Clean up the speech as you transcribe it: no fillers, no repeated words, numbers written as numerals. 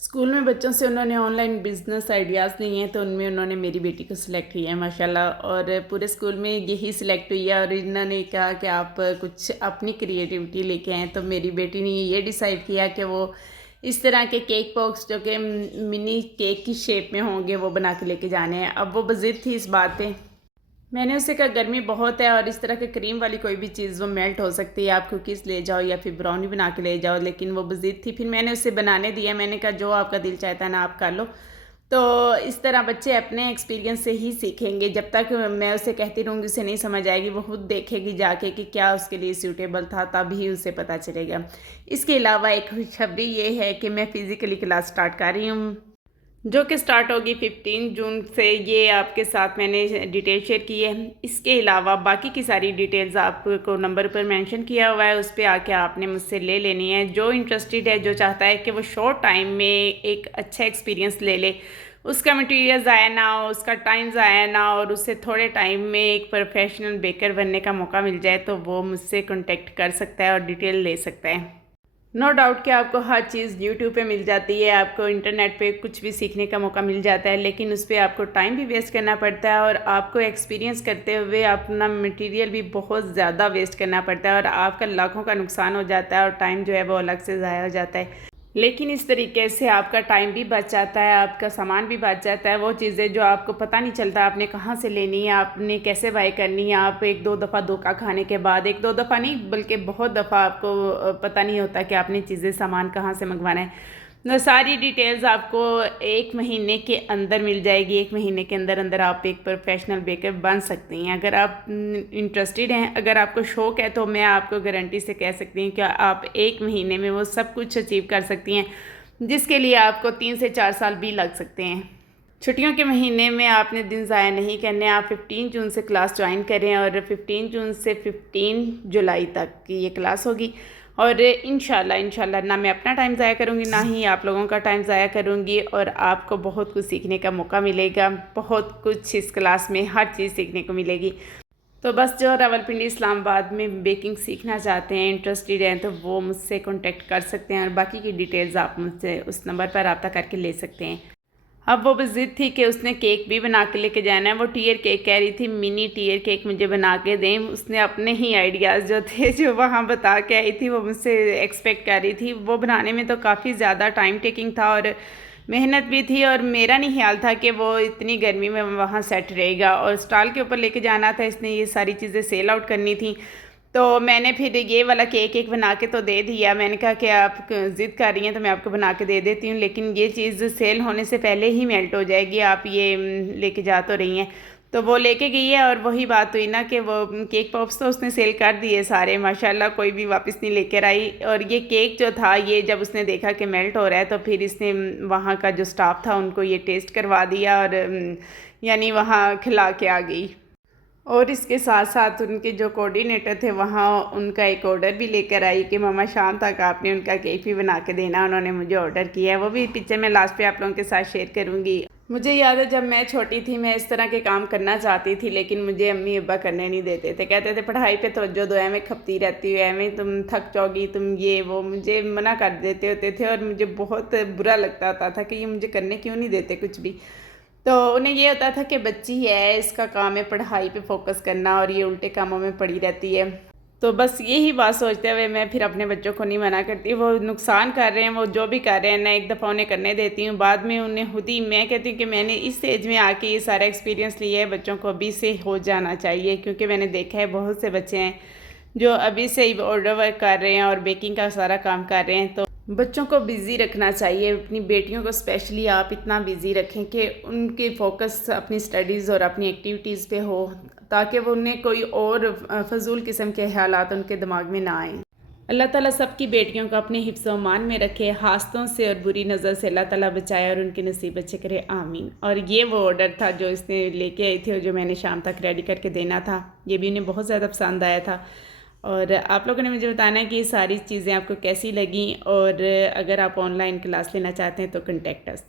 School में बच्चों से उन्होंने ऑनलाइन बिज़नेस आइडियाज़ लिए हैं, तो उनमें उन्होंने मेरी बेटी को सिलेक्ट किया है माशाल्लाह। और पूरे स्कूल में यही सिलेक्ट हुई है और इन्होंने कहा कि आप कुछ अपनी क्रिएटिविटी लेके आएँ। तो मेरी बेटी ने ये डिसाइड किया कि वो इस तरह के केक बॉक्स जो कि मिनी केक की शेप में होंगे वो बना के लेके जाने हैं। अब वो बज़िद थी इस बात पे। मैंने उससे कहा गर्मी बहुत है और इस तरह के क्रीम वाली कोई भी चीज़ वो मेल्ट हो सकती है, आप कुकीज़ ले जाओ या फिर ब्राउनी बना के ले जाओ, लेकिन वो ज़िद थी। फिर मैंने उसे बनाने दिया, मैंने कहा जो आपका दिल चाहता है ना आप कर लो। तो इस तरह बच्चे अपने एक्सपीरियंस से ही सीखेंगे। जब तक मैं उसे कहती रहूँगी उसे नहीं समझ आएगी, वो खुद देखेगी जाके कि क्या उसके लिए सूटेबल था, तभी उसे पता चलेगा। इसके अलावा एक खुशखबरी ये है कि मैं फ़िज़िकली क्लास स्टार्ट कर रही हूँ, जो कि स्टार्ट होगी 15 जून से। ये आपके साथ मैंने डिटेल शेयर की है। इसके अलावा बाकी की सारी डिटेल्स आपको नंबर पर मेंशन किया हुआ है, उस पे आके आपने मुझसे ले लेनी है। जो इंटरेस्टेड है, जो चाहता है कि वो शॉर्ट टाइम में एक अच्छा एक्सपीरियंस ले ले, उसका मटेरियल ज़ाया ना हो, उसका टाइम ज़ाया ना हो और उससे थोड़े टाइम में एक प्रोफेशनल बेकर बनने का मौका मिल जाए, तो वो मुझसे कॉन्टेक्ट कर सकता है और डिटेल ले सकता है। नो डाउट कि आपको हर चीज़ यूट्यूब पे मिल जाती है, आपको इंटरनेट पे कुछ भी सीखने का मौका मिल जाता है, लेकिन उस पर आपको टाइम भी वेस्ट करना पड़ता है और आपको एक्सपीरियंस करते हुए अपना मटेरियल भी बहुत ज़्यादा वेस्ट करना पड़ता है और आपका लाखों का नुकसान हो जाता है और टाइम जो है वो अलग से ज़ाया हो जाता है। लेकिन इस तरीके से आपका टाइम भी बच जाता है, आपका सामान भी बच जाता है। वो चीज़ें जो आपको पता नहीं चलता आपने कहाँ से लेनी है, आपने कैसे बाय करनी है, आप एक दो दफ़ा धोखा खाने के बाद, एक दो दफ़ा नहीं बल्कि बहुत दफ़ा आपको पता नहीं होता कि आपने चीज़ें सामान कहाँ से मंगवाना है। सारी डिटेल्स आपको 1 महीने के अंदर मिल जाएगी। 1 महीने के अंदर अंदर आप एक प्रोफेशनल बेकर बन सकती हैं। अगर आप इंटरेस्टेड हैं, अगर आपको शौक़ है, तो मैं आपको गारंटी से कह सकती हूँ कि आप 1 महीने में वो सब कुछ अचीव कर सकती हैं, जिसके लिए आपको 3 से 4 साल भी लग सकते हैं। छुट्टियों के महीने में आपने दिन ज़ाया नहीं करने। आप 15 जून से क्लास ज्वाइन करें और 15 जून से 15 जुलाई तक की ये क्लास होगी। और इंशाल्लाह ना मैं अपना टाइम ज़ाया करूँगी, ना ही आप लोगों का टाइम ज़ाया करूँगी और आपको बहुत कुछ सीखने का मौका मिलेगा। बहुत कुछ इस क्लास में हर चीज़ सीखने को मिलेगी। तो बस जो रावलपिंडी इस्लामाबाद में बेकिंग सीखना चाहते हैं, इंटरेस्टेड हैं, तो वो मुझसे कॉन्टेक्ट कर सकते हैं और बाकी की डिटेल्स आप मुझसे उस नंबर पर रब्ता करके ले सकते हैं। अब वो बस ज़िद थी कि उसने केक भी बना के लेके जाना है। वो टियर केक कह रही थी, मिनी टियर केक मुझे बना के दें। उसने अपने ही आइडियाज़ जो थे जो वहाँ बता के आई थी, वो मुझसे एक्सपेक्ट कर रही थी। वो बनाने में तो काफ़ी ज़्यादा टाइम टेकिंग था और मेहनत भी थी और मेरा नहीं ख्याल था कि वो इतनी गर्मी में वहाँ सेट रहेगा और स्टॉल के ऊपर लेके जाना था। इसने ये सारी चीज़ें सेल आउट करनी थी, तो मैंने फिर ये वाला केक एक बना के तो दे दिया। मैंने कहा कि आप ज़िद कर रही हैं तो मैं आपको बना के दे देती हूँ, लेकिन ये चीज़ सेल होने से पहले ही मेल्ट हो जाएगी, आप ये लेके जा तो रही हैं। तो वो लेके गई है और वही बात हुई ना कि वो केक पॉप्स तो उसने सेल कर दिए सारे माशाल्लाह, कोई भी वापस नहीं लेकर आई। और ये केक जो था, ये जब उसने देखा कि मेल्ट हो रहा है, तो फिर इसने वहाँ का जो स्टाफ था उनको ये टेस्ट करवा दिया और यानी वहाँ खिला के आ गई। और इसके साथ साथ उनके जो कोऑर्डिनेटर थे वहाँ उनका एक ऑर्डर भी लेकर आई कि मामा शाम तक आपने उनका केक भी बना के देना। उन्होंने मुझे ऑर्डर किया है, वो भी पिक्चर में लास्ट पे आप लोगों के साथ शेयर करूँगी। मुझे याद है जब मैं छोटी थी, मैं इस तरह के काम करना चाहती थी, लेकिन मुझे अम्मी अब्बा करने नहीं देते थे। कहते थे पढ़ाई पे तवज्जो दो, एवं खपती रहती हो, एवं तुम थक जाओगी, तुम ये वो, मुझे मना कर देते होते थे और मुझे बहुत बुरा लगता होता था कि ये मुझे करने क्यों नहीं देते कुछ भी। तो उन्हें ये होता था कि बच्ची है, इसका काम है पढ़ाई पे फोकस करना और ये उल्टे कामों में पड़ी रहती है। तो बस यही बात सोचते हुए मैं फिर अपने बच्चों को नहीं मना करती। वो नुकसान कर रहे हैं, वो जो भी कर रहे हैं ना, एक दफ़ा उन्हें करने देती हूँ, बाद में उन्हें खुद ही मैं कहती हूँ कि मैंने इस एज में आके ये सारा एक्सपीरियंस लिया है, बच्चों को अभी से हो जाना चाहिए। क्योंकि मैंने देखा है बहुत से बच्चे हैं जो अभी से ही ऑर्डर वर्क कर रहे हैं और बेकिंग का सारा काम कर रहे हैं। तो बच्चों को बिज़ी रखना चाहिए, अपनी बेटियों को स्पेशली आप इतना बिज़ी रखें कि उनके फोकस अपनी स्टडीज़ और अपनी एक्टिविटीज़ पे हो, ताकि वो उन्हें कोई और फजूल किस्म के ख्यालात उनके दिमाग में ना आएँ। अल्लाह ताला सबकी बेटियों को अपने हिफ्ज़ व मान में रखे, हासतों से और बुरी नज़र से अल्लाह ताला बचाए और उनके नसीब अच्छे करे, आमीन। और ये वो ऑर्डर था जो इसने लेके आई थी और जो मैंने शाम तक रेडी करके देना था। ये भी उन्हें बहुत ज़्यादा पसंद आया था। और आप लोगों ने मुझे बताना है कि ये सारी चीज़ें आपको कैसी लगी और अगर आप ऑनलाइन क्लास लेना चाहते हैं तो कॉन्टेक्ट अस।